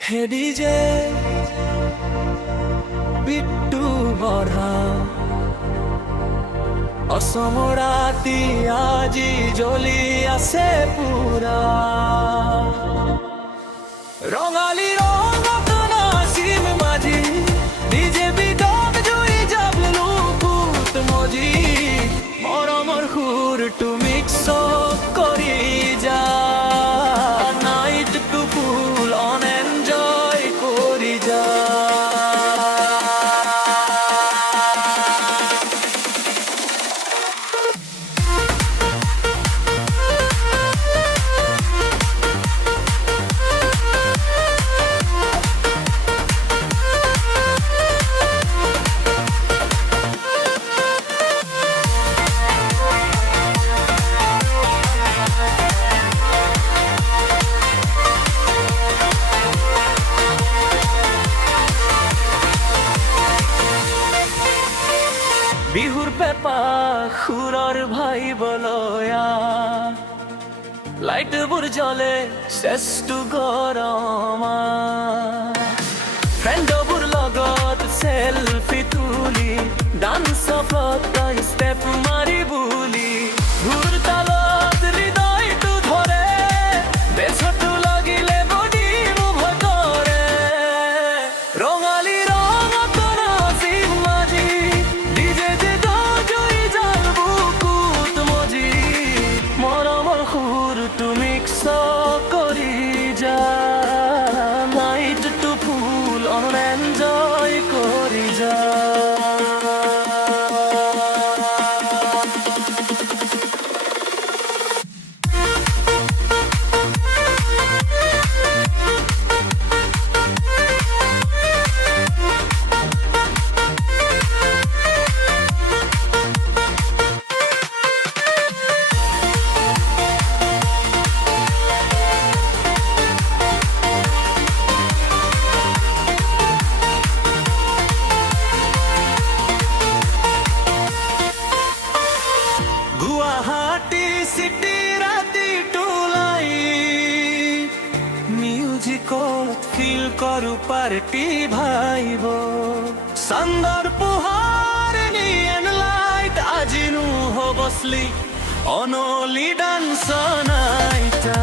হে ডিজে বিট্টু বড়া অসম রাতি আজি জ্বলি আছে পুরা ৰঙালী ৰঙত নাচিম মাঝি ডিজে বিটক জুই যাবলো পুত মজি মৰমৰ সুৰটো মিক্স কৰি যা night to full on enjoy কৰি যা বিহুৰ পেপা সুৰৰ ভাই বলয়া লাইটবোৰ জ্বলে চেষ্টো গৰমা ফ্ৰেণ্ডবোৰ লগত চেলফি তুলি ডান্সত ষ্টেপ মাৰি বুলি সুৰ তালত হৃদয়টো ধৰে বেছটো লাগিলে বডি মুভ কৰে ৰঙালী ৰঙত নাচিম মাঝি ডিজে জুই জ্বলবো কুত মজি মৰমৰ সুৰটো মিক্স কৰি যা night to full on enjoy কৰি যা গুৱাহাটী চিটি ৰাতি টুলাই মিউজিকত ফিল কৰো পাৰ্টি ভাইব চান্দৰ পোহৰ নিয়ন লাইট আজি নো হবসলি অনলি ডান্স নাইটা